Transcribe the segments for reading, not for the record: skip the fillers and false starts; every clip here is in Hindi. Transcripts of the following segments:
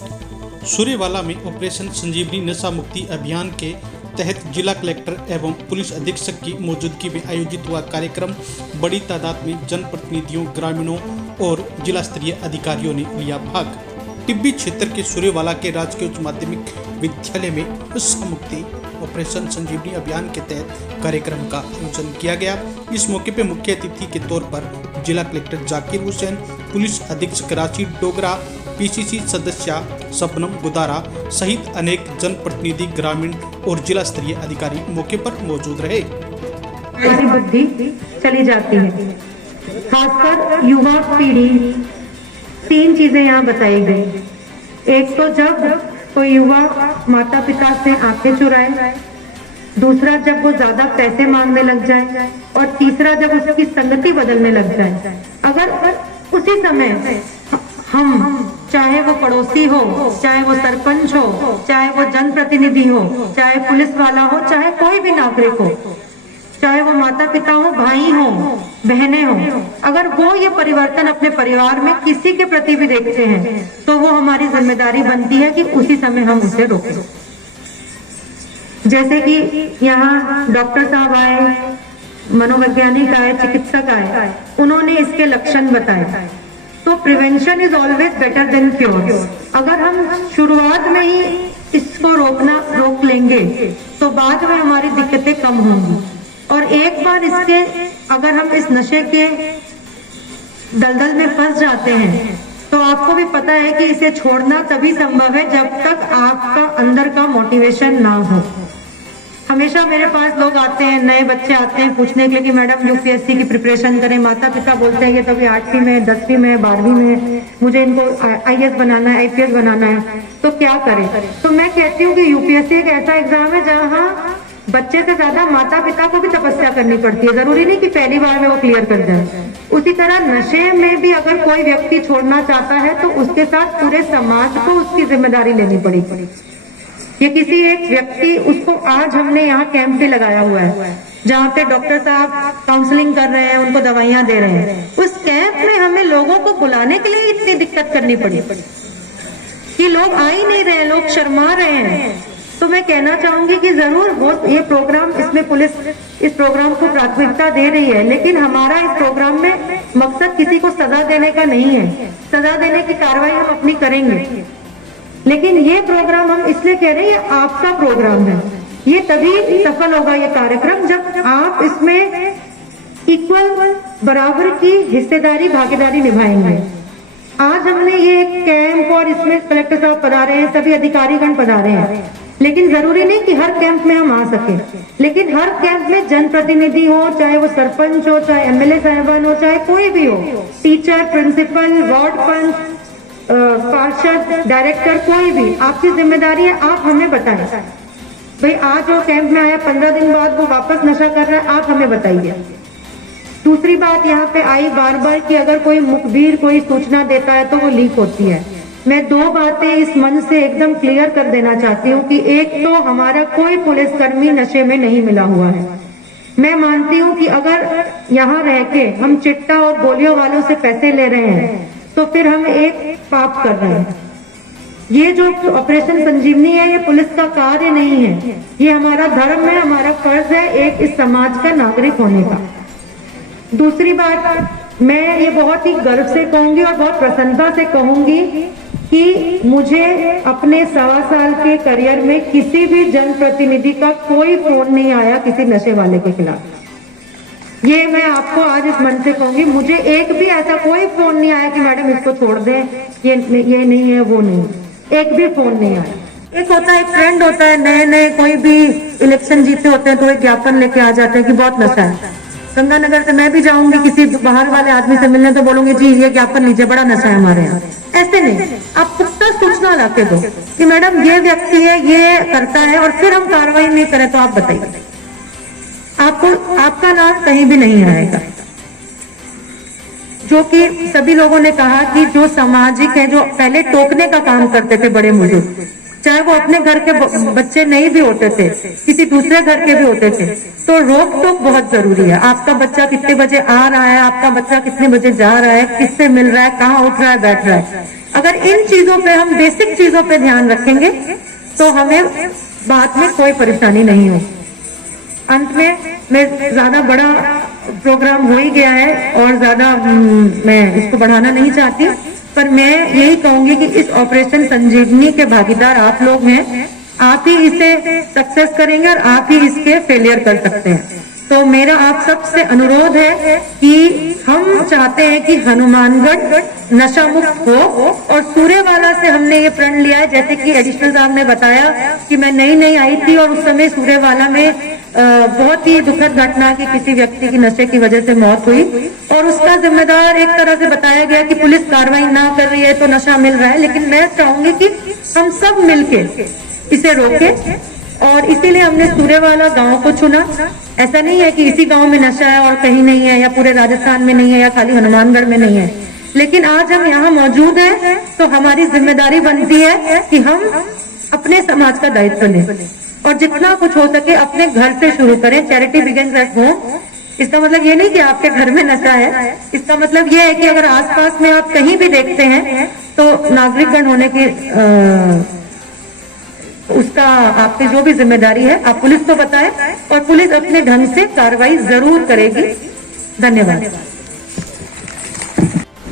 सूर्यवाला में ऑपरेशन संजीवनी नशा मुक्ति अभियान के तहत जिला कलेक्टर एवं पुलिस अधीक्षक की मौजूदगी में आयोजित हुआ कार्यक्रम बड़ी तादाद में जनप्रतिनिधियों, ग्रामीणों और जिला स्तरीय अधिकारियों ने लिया भाग। टिब्बी क्षेत्र के सूर्यवाला के राजकीय उच्च माध्यमिक विद्यालय में नशा मुक्ति ऑपरेशन संजीवनी अभियान के तहत कार्यक्रम का आयोजन किया गया। इस मौके पर मुख्य अतिथि के तौर पर जिला कलेक्टर जाकिर हुसैन, पुलिस अधीक्षक राशि डोगरा, पीसीसी सदस्य शबनम गुदारा सहित अनेक जनप्रतिनिधि, ग्रामीण और जिला स्तरीय अधिकारी मौके पर मौजूद रहे। बुद्धि चली जाती है, खासकर युवा पीढ़ी। 3 चीजें यहाँ बताई गई। एक तो जब कोई युवा माता पिता से आंखें चुराए, दूसरा जब वो ज्यादा पैसे मांगने लग जाए, और तीसरा जब उसकी संगति बदलने लग जाए। अगर उसी समय हम, चाहे वो पड़ोसी हो, चाहे वो सरपंच हो, चाहे वो जनप्रतिनिधि हो, चाहे पुलिस वाला हो, चाहे कोई भी नागरिक हो, चाहे वो माता पिता हो, भाई हो, बहनें हो, अगर वो ये परिवर्तन अपने परिवार में किसी के प्रति भी देखते हैं तो वो हमारी जिम्मेदारी बनती है कि उसी समय हम उसे रोकें। जैसे कि यहाँ डॉक्टर साहब आए, मनोवैज्ञानिक आए, चिकित्सक आए, उन्होंने इसके लक्षण बताए। तो prevention is always better than cure. अगर हम शुरुआत में ही इसको रोक लेंगे तो बाद में हमारी दिक्कतें कम होंगी। और एक बार अगर हम इस नशे के दलदल में फंस जाते हैं तो आपको भी पता है कि इसे छोड़ना तभी संभव है जब तक आपका अंदर का मोटिवेशन ना हो। हमेशा मेरे पास लोग आते हैं, नए बच्चे आते हैं पूछने के लिए कि मैडम यूपीएससी की प्रिपरेशन करें। माता पिता बोलते हैं ये तो अभी 8वीं में, 10वीं में, 12वीं में, मुझे इनको आईएएस बनाना है, आईपीएस बनाना है, तो क्या करें। तो मैं कहती हूँ कि यूपीएससी एक ऐसा एग्जाम है जहाँ बच्चे से ज्यादा माता पिता को भी तपस्या करनी पड़ती है। जरूरी नहीं कि पहली बार में वो क्लियर कर जाए। उसी तरह नशे में भी अगर कोई व्यक्ति छोड़ना चाहता है तो उसके साथ पूरे समाज को उसकी जिम्मेदारी लेनी पड़ेगी। ये किसी एक व्यक्ति, उसको आज हमने यहाँ कैंप भी लगाया हुआ है जहाँ पे डॉक्टर साहब काउंसलिंग कर रहे हैं, उनको दवाइयां दे रहे हैं। उस कैंप में हमें लोगों को बुलाने के लिए इतनी दिक्कत करनी पड़ी कि लोग आ ही नहीं रहे, लोग शर्मा रहे हैं। तो मैं कहना चाहूंगी कि जरूर वो ये प्रोग्राम, इसमें पुलिस इस प्रोग्राम को प्राथमिकता दे रही है, लेकिन हमारा इस प्रोग्राम में मकसद किसी को सजा देने का नहीं है। सजा देने की कार्रवाई हम अपनी करेंगे, लेकिन ये प्रोग्राम हम इसलिए कह रहे हैं ये आपका प्रोग्राम है। ये तभी सफल होगा ये कार्यक्रम जब आप इसमें इक्वल, बराबर की हिस्सेदारी, भागीदारी निभाएंगे। आज हमने ये कैंप और इसमें कलेक्टर साहब पधारे हैं, सभी अधिकारीगण पधारे हैं, लेकिन जरूरी नहीं कि हर कैंप में हम आ सके। लेकिन हर कैंप में जनप्रतिनिधि हो, चाहे वो सरपंच हो, चाहे एमएलए साहबान हो, चाहे कोई भी हो, टीचर, प्रिंसिपल, वार्ड पंच, पार्षद, डायरेक्टर, कोई भी, आपकी जिम्मेदारी है। आप हमें बताएं भाई आज वो कैंप में आया, 15 दिन बाद वो वापस नशा कर रहा है, आप हमें बताइए। दूसरी बात यहाँ पे आई बार बार कि अगर कोई मुखबिर कोई सूचना देता है तो वो लीक होती है। मैं 2 बातें इस मंच से एकदम क्लियर कर देना चाहती हूँ कि एक तो हमारा कोई पुलिसकर्मी नशे में नहीं मिला हुआ है। मैं मानती हूँ कि अगर यहाँ रह के हम चिट्टा और गोलियों वालों से पैसे ले रहे हैं तो फिर हम एक पाप कर रहे हैं। ये जो ऑपरेशन संजीवनी है ये पुलिस का कार्य नहीं है, ये हमारा धर्म है, हमारा फर्ज है एक इस समाज का नागरिक होने का। दूसरी बात, मैं ये बहुत ही गर्व से कहूंगी और बहुत प्रसन्नता से कहूंगी कि मुझे अपने 1.25 साल के करियर में किसी भी जनप्रतिनिधि का कोई फोन नहीं आया किसी नशे वाले के खिलाफ। ये मैं आपको आज इस मन से कहूंगी, मुझे एक भी ऐसा कोई फोन नहीं आया कि मैडम इसको छोड़ दें, ये नहीं है, वो नहीं, एक भी फोन नहीं आया। एक होता है, एक ट्रेंड होता है, नए नए कोई भी इलेक्शन जीते होते हैं तो एक ज्ञापन लेके आ जाते हैं कि बहुत नशा है। गंगानगर से मैं भी जाऊंगी किसी बाहर वाले आदमी से मिलने तो बोलूंगी जी ये ज्ञापन लीजिए, बड़ा नशा है हमारे यहाँ। ऐसे नहीं, आप पुख्ता सूचना लाके दो कि मैडम ये व्यक्ति है, ये करता है, और फिर हम कार्रवाई नहीं करें तो आप बताइए, आपको आपका नाम कहीं भी नहीं आएगा। जो कि सभी लोगों ने कहा कि जो सामाजिक है, जो पहले टोकने का काम करते थे बड़े बुजुर्ग, चाहे वो अपने घर के बच्चे नहीं भी होते थे, किसी दूसरे घर के भी होते थे, तो रोक टोक बहुत जरूरी है। आपका बच्चा कितने बजे आ रहा है, आपका बच्चा कितने बजे जा रहा है, किससे मिल रहा है, कहाँ उठ रहा है, बैठ रहा है, अगर इन चीजों पे हम बेसिक चीजों पे ध्यान रखेंगे तो हमें बाद में कोई परेशानी नहीं हो। अंत में मैं ज्यादा बड़ा प्रोग्राम हो ही गया है और ज्यादा मैं इसको बढ़ाना नहीं चाहती, पर मैं यही कहूंगी कि इस ऑपरेशन संजीवनी के भागीदार आप लोग हैं, आप ही इसे सक्सेस करेंगे और आप ही इसके फेलियर कर सकते हैं। तो मेरा आप सबसे अनुरोध है कि हम चाहते हैं कि हनुमानगढ़ नशा मुक्त हो, और सूर्यवाला से हमने ये प्रण लिया है, जैसे कि एडिशनल साहब ने बताया कि मैं नई आई थी और उस समय सूर्यवाला में बहुत ही दुखद घटना की किसी व्यक्ति की नशे की वजह से मौत हुई, और उसका जिम्मेदार एक तरह से बताया गया कि पुलिस कार्रवाई ना कर रही है तो नशा मिल रहा है, लेकिन मैं चाहूंगी कि हम सब मिलके इसे रोकें, और इसीलिए हमने सूर्यवाला गांव को चुना। ऐसा नहीं है कि इसी गांव में नशा है और कहीं नहीं है, या पूरे राजस्थान में नहीं है, या खाली हनुमानगढ़ में नहीं है, लेकिन आज हम यहाँ मौजूद हैं तो हमारी जिम्मेदारी बनती है कि हम अपने समाज का दायित्व लें और जितना कुछ हो सके अपने घर से शुरू करें। Charity begins at home. इसका मतलब ये नहीं कि आपके घर में नशा है, इसका मतलब ये है कि अगर आसपास में आप कहीं भी देखते हैं तो नागरिकगण होने की उसका आपकी जो भी जिम्मेदारी है आप पुलिस को बताएं, और पुलिस अपने ढंग से कार्रवाई जरूर करेगी। धन्यवाद।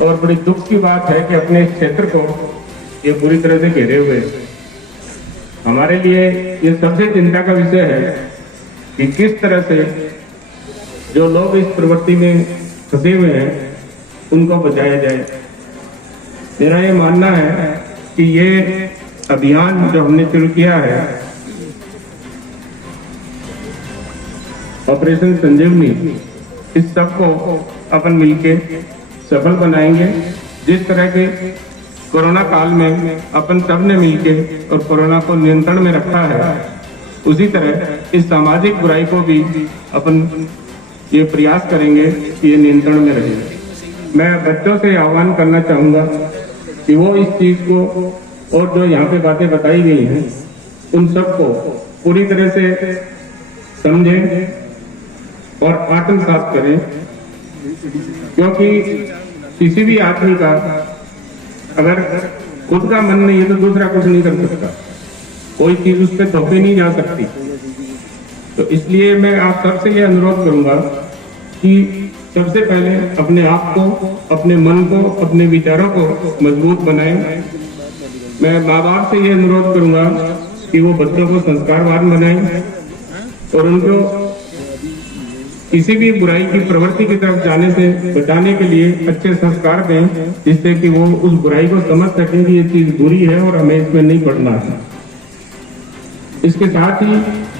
और बड़ी दुख की बात है कि अपने क्षेत्र को ये पूरी तरह से घेरे हुए। हमारे लिए ये सबसे चिंता का विषय है कि किस तरह से जो लोग इस प्रवृत्ति में फंसे हुए हैं उनको बचाया जाए। मेरा ये मानना है कि ये अभियान जो हमने शुरू किया है ऑपरेशन संजीवनी, इस सब को अपन मिलके सफल बनाएंगे। जिस तरह के कोरोना काल में अपन सब ने मिलके और कोरोना को नियंत्रण में रखा है, उसी तरह इस सामाजिक बुराई को भी अपन ये प्रयास करेंगे कि ये नियंत्रण में रहे। मैं बच्चों से आह्वान करना चाहूंगा कि वो इस चीज को और जो यहाँ पे बातें बताई गई हैं उन सबको पूरी तरह से समझें और आत्मसात करें, क्योंकि किसी भी आदमी का अगर खुद का मन नहीं है तो दूसरा कुछ नहीं कर सकता, कोई चीज उस पर थोपी नहीं जा सकती। तो इसलिए मैं आप सबसे ये अनुरोध करूंगा कि सबसे पहले अपने आप को, अपने मन को, अपने विचारों को मजबूत बनाएं। मैं माँ बाप से ये अनुरोध करूंगा कि वो बच्चों को संस्कारवान बनाएं और उनको किसी भी बुराई की प्रवृत्ति की तरफ जाने से बचाने के लिए अच्छे संस्कार दें, जिससे कि वो उस बुराई को समझ सकें कि ये चीज बुरी है और हमें इसमें नहीं पड़ना है। इसके साथ ही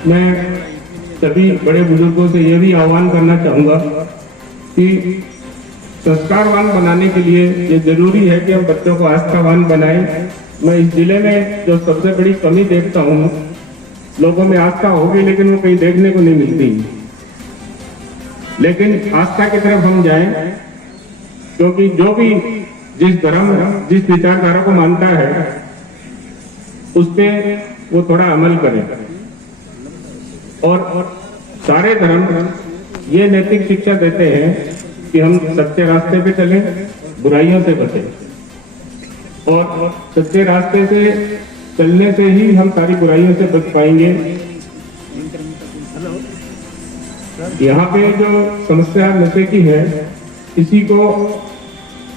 मैं सभी बड़े बुजुर्गों से यह भी आह्वान करना चाहूंगा कि संस्कारवान बनाने के लिए ये जरूरी है कि हम बच्चों को आस्थावान बनाएं। मैं इस जिले में जो सबसे बड़ी कमी देखता हूँ, लोगों में आस्था होगी लेकिन वो कहीं देखने को नहीं मिलती। लेकिन आस्था की तरफ हम जाएं, क्योंकि जो भी जिस धर्म, जिस विचारधारा को मानता है उस पे वो थोड़ा अमल करे। और सारे धर्म ये नैतिक शिक्षा देते हैं कि हम सच्चे रास्ते पे चलें, बुराइयों से बचें, और सच्चे रास्ते से चलने से ही हम सारी बुराइयों से बच पाएंगे। यहाँ पे जो समस्या नशे की है, इसी को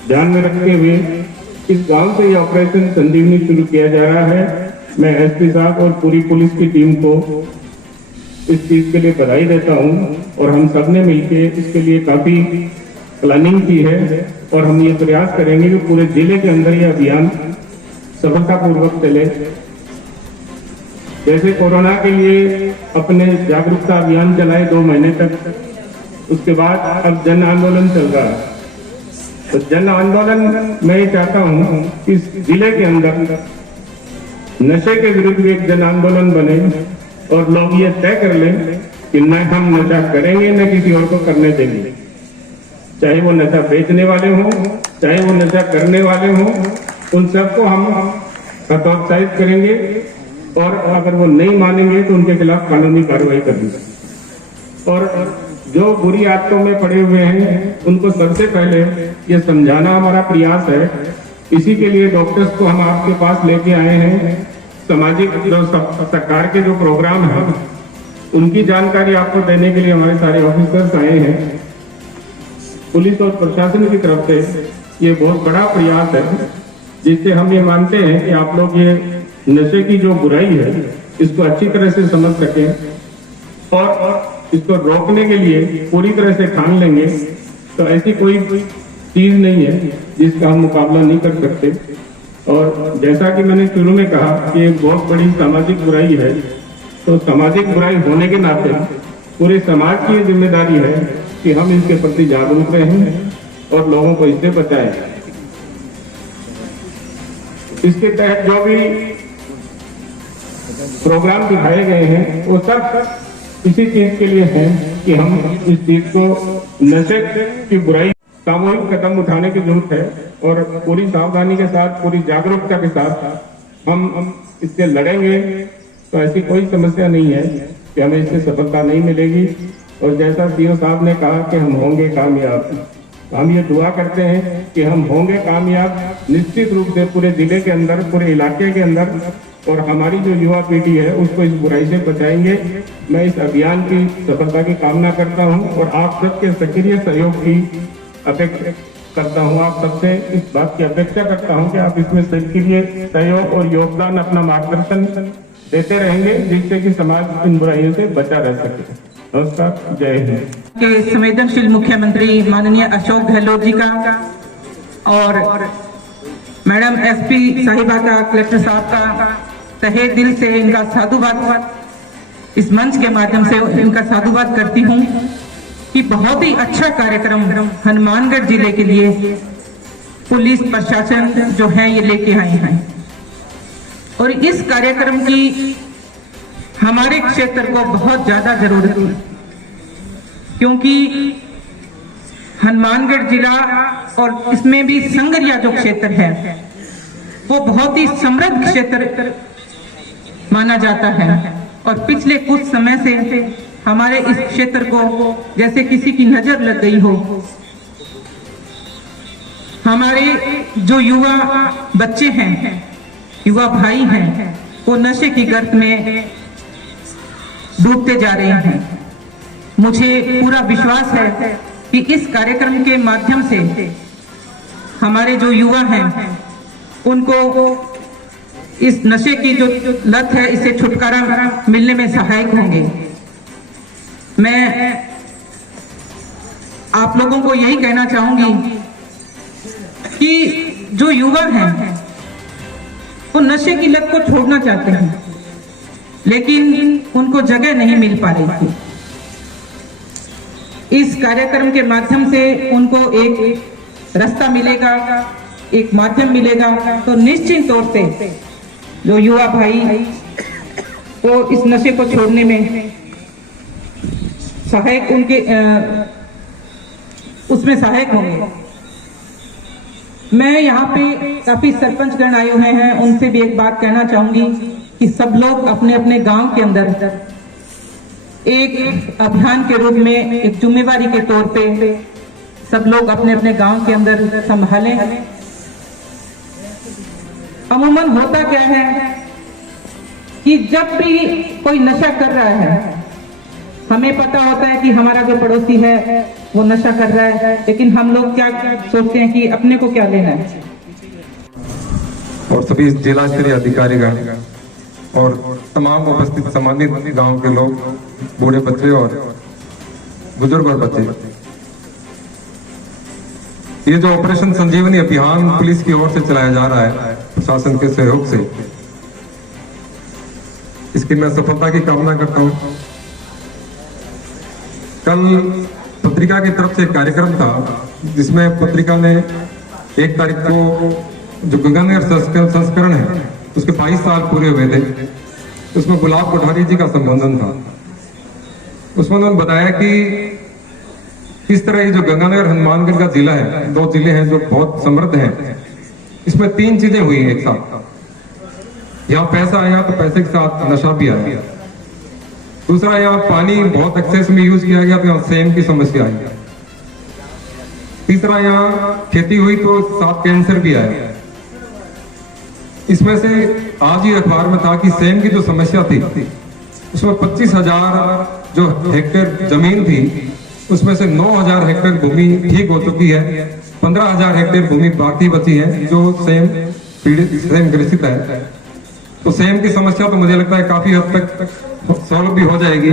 ध्यान में रखते हुए इस गांव से ये ऑपरेशन संजीवनी शुरू किया जा रहा है। मैं एसपी साहब और पूरी पुलिस की टीम को इस चीज के लिए बधाई देता हूँ, और हम सब ने मिलकर इसके लिए काफी प्लानिंग की है, और हम ये प्रयास करेंगे कि पूरे जिले के अंदर ये अभियान सफलतापूर्वक चले। जैसे कोरोना के लिए अपने जागरूकता अभियान चलाए 2 महीने तक, उसके बाद अब जन आंदोलन चल रहा है। तो जन आंदोलन मैं ये चाहता हूँ कि इस जिले के अंदर नशे के विरुद्ध भी एक जन आंदोलन बने और लोग ये तय कर लें कि न हम नशा करेंगे न किसी और को करने देंगे। चाहे वो नशा बेचने वाले हों, चाहे वो नशा करने वाले हों, उन सबको हम हतोत्साहित करेंगे, और अगर वो नहीं मानेंगे तो उनके खिलाफ कानूनी कार्रवाई करेंगे। और जो बुरी आदतों में पड़े हुए हैं उनको सबसे पहले ये समझाना हमारा प्रयास है इसी के लिए डॉक्टर्स को हम आपके पास लेके आए हैं। सामाजिक जो सरकार के जो प्रोग्राम है उनकी जानकारी आपको देने के लिए हमारे सारे ऑफिसर्स आए हैं। पुलिस और प्रशासन की तरफ से ये बहुत बड़ा प्रयास है, जिससे हम ये मानते हैं कि आप लोग ये नशे की जो बुराई है इसको अच्छी तरह से समझ सकें और इसको रोकने के लिए पूरी तरह से ठान लेंगे। तो ऐसी कोई चीज नहीं है जिसका हम मुकाबला नहीं कर सकते। और जैसा कि मैंने शुरू में कहा कि एक बहुत बड़ी सामाजिक बुराई है, तो सामाजिक बुराई होने के नाते पूरे समाज की ये जिम्मेदारी है कि हम इसके प्रति जागरूक रहें और लोगों को इससे बचाएं। इसके तहत जो भी प्रोग्राम दिखाए गए हैं वो सब इसी चीज के लिए हैं कि हम इस चीज को, नशे की बुराई सामूहिक कदम उठाने की जरूरत है और पूरी सावधानी के साथ, पूरी जागरूकता के साथ हम इससे लड़ेंगे। तो ऐसी कोई समस्या नहीं है कि हमें इससे सफलता नहीं मिलेगी। और जैसा सीओ साहब ने कहा कि हम होंगे कामयाब, हम ये दुआ करते हैं कि हम होंगे कामयाब निश्चित रूप से पूरे जिले के अंदर, पूरे इलाके के अंदर, और हमारी जो युवा पीढ़ी है उसको इस बुराई से बचाएंगे। मैं इस अभियान की सफलता की कामना करता हूं और आप सबके सक्रिय सहयोग की अपेक्षा करता हूं। आप सबसे इस बात की अपेक्षा करता हूं कि आप इसमें सक्रिय सहयोग और योगदान, अपना मार्गदर्शन देते रहेंगे, जिससे कि समाज इन बुराइयों से बचा रह सके। नमस्कार, जय हिंद। के संवेदनशील मुख्यमंत्री माननीय अशोक गहलोत जी का और मैडम एसपी साहिबा का, कलेक्टर साहब का तहे दिल से इनका साधुवाद, इस मंच के माध्यम से इनका साधुवाद करती हूँ कि बहुत ही अच्छा कार्यक्रम हनुमानगढ़ जिले के लिए पुलिस प्रशासन जो है ये लेके आए हैं। और इस कार्यक्रम की हमारे क्षेत्र को बहुत ज्यादा जरूरत है, क्योंकि हनुमानगढ़ जिला और इसमें भी संगरिया जो क्षेत्र है वो बहुत ही समृद्ध क्षेत्र माना जाता है। और पिछले कुछ समय से हमारे इस क्षेत्र को जैसे किसी की नजर लग गई हो। हमारे जो युवा बच्चे हैं, युवा भाई हैं, वो नशे की गर्त में डूबते जा रहे हैं। मुझे पूरा विश्वास है कि इस कार्यक्रम के माध्यम से हमारे जो युवा हैं उनको इस नशे की जो लत है इससे छुटकारा मिलने में सहायक होंगे। मैं आप लोगों को यही कहना चाहूंगी कि जो युवा हैं वो नशे की लत को छोड़ना चाहते हैं, लेकिन उनको जगह नहीं मिल पा रही थी। इस कार्यक्रम के माध्यम से उनको एक रास्ता मिलेगा, एक माध्यम मिलेगा, तो निश्चित तौर से जो युवा भाई वो इस नशे को छोड़ने में सहायक, उनके उसमें सहायक होंगे। मैं यहाँ पे काफी सरपंचगण आए हुए हैं, उनसे भी एक बात कहना चाहूंगी कि सब लोग अपने अपने गांव के अंदर एक अभियान के रूप में, एक जिम्मेवारी के तौर पे सब लोग अपने अपने गांव के अंदर संभालें। अमूमन होता क्या है कि जब भी कोई नशा कर रहा है, हमें पता होता है कि हमारा जो पड़ोसी है वो नशा कर रहा है, लेकिन हम लोग क्या सोचते हैं कि अपने को क्या लेना है। और सभी जिला स्तरीय अधिकारीगण और तमाम उपस्थित सम्मानित गांव के लोग, बूढ़े बच्चे और बुजुर्ग और बच्चे, ये जो ऑपरेशन संजीवनी अभियान पुलिस की ओर से चलाया जा रहा है प्रशासन के सहयोग से, इसकी मैं सफलता की कामना करता हूं। कल पत्रिका की तरफ से एक कार्यक्रम था जिसमें पत्रिका ने 1 तारीख को जो गंगानगर संस्करण है उसके 22 साल पूरे हुए थे, उसमें गुलाब कोठारी जी का संबोधन था। उसमें उन्होंने बताया कि किस तरह ये जो गंगानगर हनुमानगढ़ का जिला है, 2 जिले हैं जो बहुत समृद्ध हैं, इसमें 3 चीजें हुई एक साथ। यहाँ पैसा आया तो पैसे के साथ नशा भी आया। दूसरा, यहाँ पानी बहुत एक्सेस में यूज किया गया तो यहाँ सेम की समस्या आई। तीसरा, यहाँ खेती हुई तो साथ कैंसर भी आया। इसमें से आज ही अखबार में था कि सेम की जो समस्या थी उसमें 25,000 जो हेक्टेयर जमीन थी उसमें से 9,000 हेक्टेयर भूमि ठीक हो चुकी है, 15,000 हेक्टेयर भूमि बाकी बची है जो सेम ग्रसित है। तो सेम की समस्या तो मुझे लगता है काफी हद तक सॉल्व भी हो जाएगी।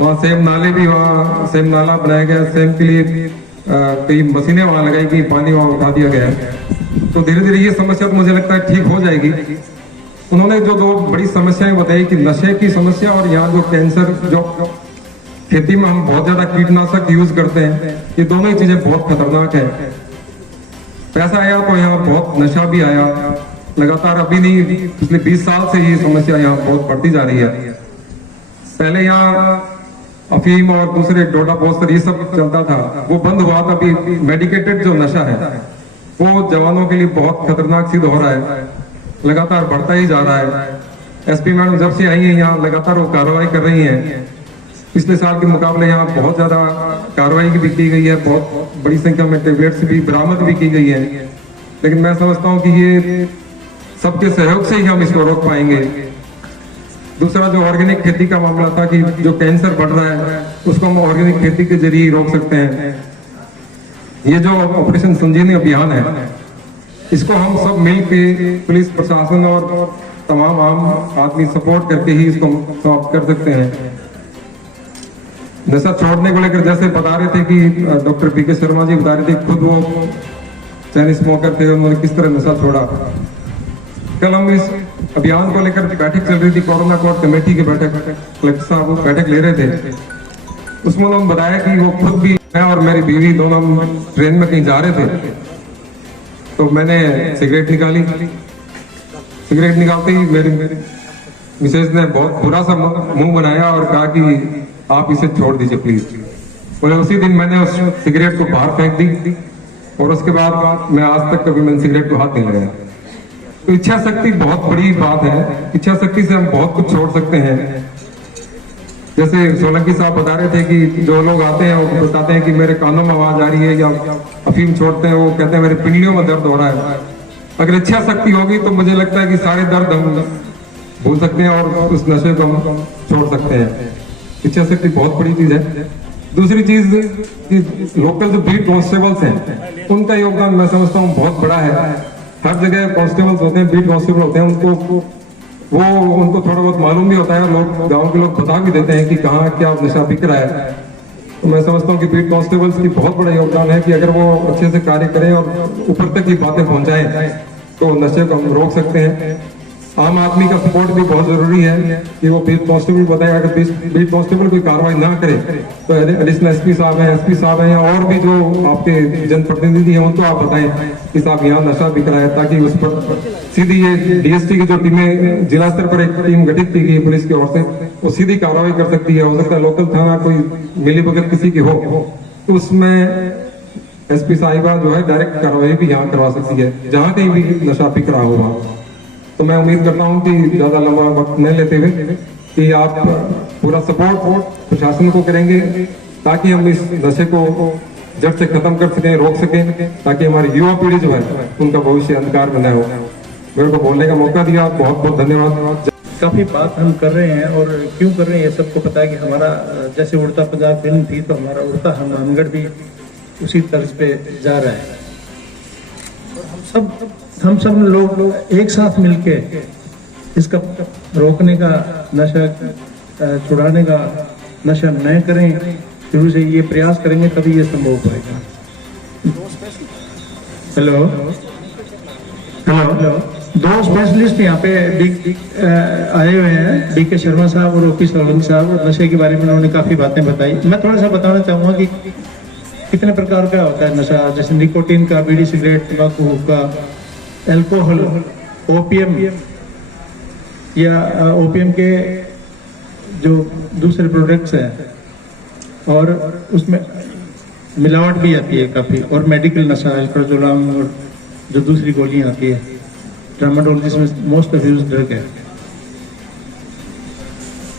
वहाँ सेम नाले भी, वहाँ सेम नाला बनाया गया, सेम के लिए कई मशीनें वहाँ लगाई गई, पानी वहाँ उठा दिया गया है। तो धीरे धीरे ये समस्या तो मुझे लगता है ठीक हो जाएगी। उन्होंने जो दो बड़ी समस्याएं बताई कि नशे की समस्या और यहाँ जो कैंसर, जो खेती में हम बहुत ज्यादा कीटनाशक यूज करते हैं, ये दोनों ही चीजें बहुत खतरनाक है। पैसा आया तो यहाँ बहुत नशा भी आया लगातार, अभी नहीं पिछले 20 साल से ये समस्या यहाँ बहुत बढ़ती जा रही है। पहले यहाँ अफीम और दूसरे डोडा पोस्टर ये सब चलता था, वो बंद हुआ था। अभी मेडिकेटेड जो नशा है वो जवानों के लिए बहुत खतरनाक सिद्ध हो रहा है, लगातार बढ़ता ही जा रहा है। एसपी मैडम जब से आई है यहाँ लगातार वो कार्रवाई कर रही है। पिछले साल के मुकाबले यहाँ बहुत ज्यादा कार्रवाई भी की गई है, बहुत बड़ी संख्या में टेबलेट्स भी बरामद भी की गई है। लेकिन मैं समझता हूँ कि ये सबके सहयोग से ही हम इसको रोक पाएंगे। दूसरा जो ऑर्गेनिक खेती का मामला था कि जो कैंसर बढ़ रहा है उसको हम ऑर्गेनिक खेती के जरिए रोक सकते हैं। ये जो ऑपरेशन संजीवनी अभियान है इसको हम सब मिल के पुलिस प्रशासन और तमाम आम आदमी सपोर्ट करके ही इसको समाप्त कर सकते हैं। नशा छोड़ने को लेकर जैसे बता रहे थे कि डॉक्टर पीके शर्मा जी बता रहे थे, खुद वो चैन स्मोकर थे, उन्होंने किस तरह नशा छोड़ा। कल हम इस अभियान को लेकर बैठक चल रही थी, कोरोना कोर कमेटी की बैठक, कलेक्टर साहब वो बैठक ले रहे थे। उसमें उन्होंने बताया कि वो खुद भी, मैं और मेरी बीवी दोनों ट्रेन में कहीं जा रहे थे तो मैंने सिगरेट निकाली। सिगरेट निकालते ही मेरी मिसेज ने बहुत बुरा सा मुंह बनाया और कहा कि आप इसे छोड़ दीजिए प्लीज। बोले उसी दिन मैंने उस सिगरेट को बाहर फेंक दी और उसके बाद मैं आज तक कभी मैंने सिगरेट को हाथ नहीं लगाया। तो इच्छा शक्ति बहुत बड़ी बात है, इच्छा शक्ति से हम बहुत कुछ छोड़ सकते हैं। जैसे सोलंकी साहब बता रहे थे कि जो लोग आते हैं वो बताते हैं कि मेरे कानों में आवाज आ रही है, या अफीम छोड़ते हैं वो कहते हैं मेरे पिंडलियों में दर्द हो रहा है। अगर इच्छा शक्ति होगी तो मुझे लगता है कि सारे दर्द हम भूल सकते हैं और उस नशे को हम छोड़ सकते हैं। इच्छा शक्ति बहुत बड़ी चीज है। दूसरी चीज कि लोकल जो बीट कांस्टेबल्स हैं उनका योगदान मैं समझता हूँ बहुत बड़ा है। हर जगह कांस्टेबल्स होते हैं, बीट कांस्टेबल होते हैं, उनको थोड़ा बहुत मालूम भी होता है। लोग गांव के लोग बता भी देते हैं कि कहाँ क्या नशा बिक रहा है। तो मैं समझता हूँ कि बीट कांस्टेबल्स की बहुत बड़ा योगदान है कि अगर वो अच्छे से कार्य करें और ऊपर तक की बातें पहुंचाएं तो नशे को हम रोक सकते हैं। आम आदमी का सपोर्ट भी बहुत जरूरी है कि वो बीट कांस्टेबल बताए। अगर बीट कांस्टेबल कोई कार्रवाई ना करे तो एडिशनल एसपी साहब हैं या और भी जो आपके जनप्रतिनिधि हैं उनको आप बताएं कि साहब यहाँ नशा बिक रहा है, ताकि उस पर सीधी ये डीएसटी की जो टीमें जिला स्तर पर एक टीम गठित की गई पुलिस की ओर से, वो सीधी कार्रवाई कर सकती है। हो सकता है लोकल थाना कोई मिलीभगत किसी की हो तो उसमें एसपी साहिबा जो है डायरेक्ट कार्रवाई भी यहाँ करवा सकती है जहाँ कहीं भी नशा बिक रहा होगा। तो मैं उम्मीद करता हूँ कि ज्यादा लंबा वक्त नहीं लेते हुए कि आप पूरा सपोर्ट प्रशासन को करेंगे ताकि हम इस नशे को जड़ से खत्म कर सकें, रोक सकें, ताकि हमारी युवा पीढ़ी जो है उनका भविष्य अंधकार में न हो। मेरे को बोलने का मौका दिया, बहुत बहुत धन्यवाद। काफी बात हम कर रहे हैं और क्यों कर रहे हैं ये सबको पता है कि हमारा जैसे उड़ता पंजाब फिल्म थी तो हमारा उड़ता हनुमानगढ़ भी उसी तर्ज पे जा रहा है। हम सब लोग एक साथ मिलके इसका रोकने का, नशा छुड़ाने का, नशा न करें, शुरू से ये प्रयास करेंगे तभी ये संभव हो पाएगा। हेलो, दो स्पेशलिस्ट यहाँ पे आए हुए हैं, डीके शर्मा साहब और ओपी सोलंकी साहब, और नशे के बारे में उन्होंने काफी बातें बताई। मैं थोड़ा सा बताना चाहूँगा कि कितने प्रकार का होता है नशा, जैसे निकोटीन का, बीड़ी सिगरेट, तंबाकू, हुक्का, अल्कोहल, ओपीएम या ओपीएम के जो दूसरे प्रोडक्ट्स हैं और उसमें मिलावट भी आती है काफी, और मेडिकल नशा, अल्प्राजोलाम और जो दूसरी गोलियां आती है ट्रामाडोल, जिसमें मोस्ट अब्यूज ड्रग है।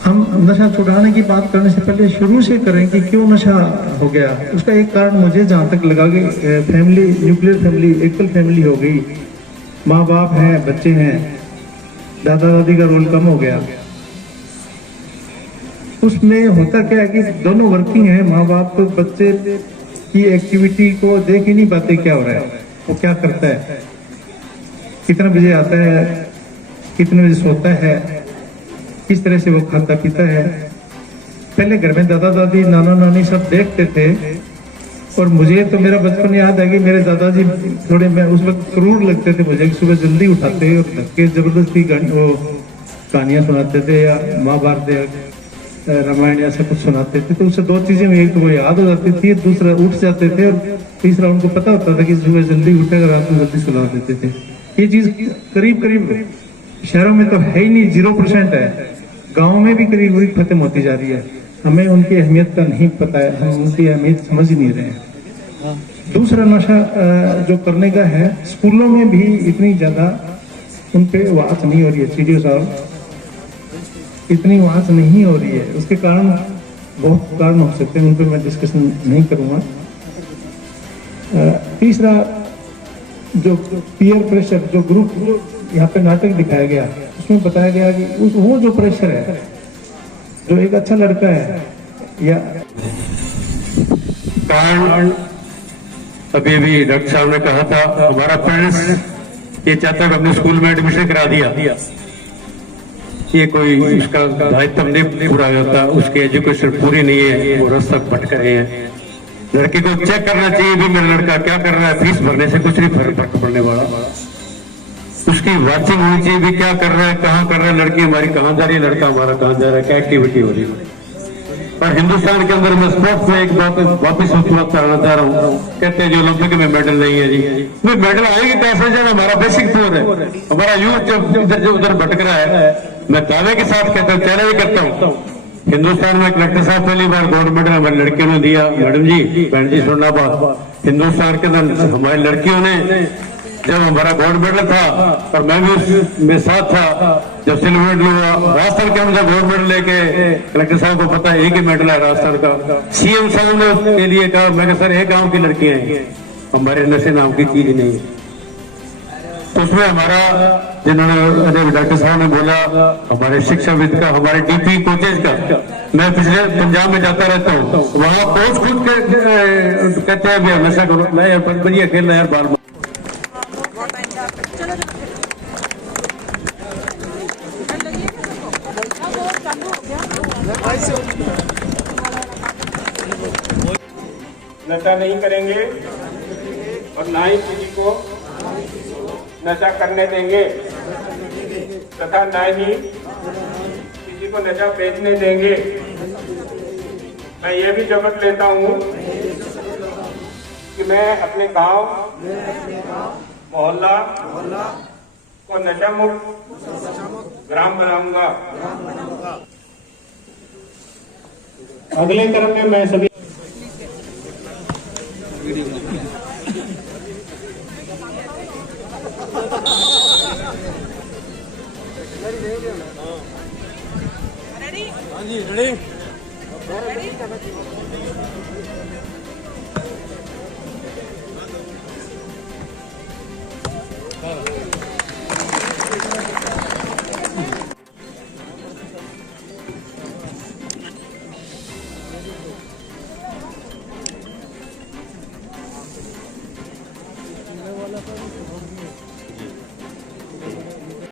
हम नशा छुड़ाने की बात करने से पहले शुरू से करें कि क्यों नशा हो गया। उसका एक कारण मुझे जहाँ तक लगा कि फैमिली, न्यूक्लियर फैमिली, एकल फैमिली हो गई, माँ बाप हैं, बच्चे हैं, दादा दादी का रोल कम हो गया। उसमें होता क्या है कि दोनों वर्किंग है, माँ बाप तो बच्चे की एक्टिविटी को देख ही नहीं पाते क्या हो रहा है, वो क्या करता है, कितना बजे आता है, कितने बजे सोता है, किस तरह से वो खाता पीता है। पहले घर में दादा दादी नाना नानी सब देखते थे, और मुझे तो मेरा बचपन याद है कि मेरे दादाजी थोड़े, मैं उस वक्त क्रूर लगते थे मुझे, सुबह जल्दी उठाते और धक्के जबरदस्ती कहानियां सुनाते थे या महाभारत या रामायण ऐसा कुछ सुनाते थे। तो उससे दो चीजें, एक तो वो याद हो जाती थी, दूसरा उठ जाते थे, और तीसरा उनको पता होता था कि सुबह जल्दी उठेगा, रात में जल्दी सुला देते थे। ये चीज करीब करीब शहरों में तो है ही नहीं, 0% है। गाँव में भी करीब करीब खत्म होती जा रही है। हमें उनकी अहमियत का नहीं पता है, हम उनकी अहमियत समझ ही नहीं रहे हैं। दूसरा नशा जो करने का है, स्कूलों में भी इतनी ज्यादा उन पे वाच नहीं हो रही है, सीडीओ साहब, इतनी वाच नहीं हो रही है। उसके कारण बहुत कारण हो सकते हैं, उन पे मैं डिस्कशन नहीं करूंगा। तीसरा जो पीयर प्रेशर, जो ग्रुप यहाँ पे नाटक दिखाया गया, उसमें बताया गया कि वो जो प्रेशर है, जो एक अच्छा लड़का है या कारण अभी भी डॉक्टर साहब ने कहा था, हमारा पेरेंट्स ये चाहता है अपने स्कूल में एडमिशन करा दिया, ये कोई उसका दायित्व नहीं पूरा होता, उसकी एजुकेशन पूरी नहीं है, वो रास्ता भटक रहे हैं। लड़के को चेक करना चाहिए भी मेरा लड़का क्या कर रहा है, फीस भरने से कुछ नहीं फर्क पड़ने वाला, उसकी वाचिंग होनी चाहिए भी क्या कर रहा है, कहाँ कर रहा है, लड़की हमारी कहाँ जा रही है, लड़का हमारा कहाँ जा रहा है, क्या एक्टिविटी हो रही है। और हिंदुस्तान के अंदर मैं स्पोर्ट्स में एक बात वापिस कराना चाह रहा हूँ, कहते हैं जो ओलंपिक में मेडल नहीं है जी, मेडल आएगी कैसे, जब हमारा बेसिक फ्लोर है, हमारा यूथ जब इधर जो उधर भटक रहा है। मैं दावे के साथ कहता हूँ, चैलेंज करता हूँ, हिंदुस्तान में कलेक्टर साहब पहली बार गोल्ड मेडल हमारी लड़कियों ने दिया। मैडम जी, बहन जी सुनना बात, हिंदुस्तान के अंदर हमारी लड़कियों ने, जब हमारा गोल्ड मेडल था और मैं भी उसमें साथ था, जब सिल्वर मेडल हुआ राजस्थान के अंदर, गोल्ड मेडल लेके कलेक्टर साहब को पता है एक ही मेडल है राजस्थान का। सीएम साहब ने उसके लिए कहा, मैं सर एक गांव की लड़कियां हैं, हमारे नशे नाम की चीज नहीं है। तो उसमें हमारा जिन्होंने डॉक्टर साहब ने बोला, हमारे शिक्षाविद का, हमारे डीपी कोचेज का, मैं पिछले पंजाब में जाता रहता हूँ, वहाँ कोच खुद कहते हैं भैया नशा करो, मैं यार बढ़िया खेलना यार बाल नशा नहीं करेंगे और ना ही किसी को नशा करने देंगे, तथा ना ही किसी को नशा बेचने देंगे। मैं ये भी शपथ लेता हूँ कि मैं अपने गांव मोहल्ला को नशा मुक्त ग्राम बनाऊंगा। अगले क्रम में मैं सभी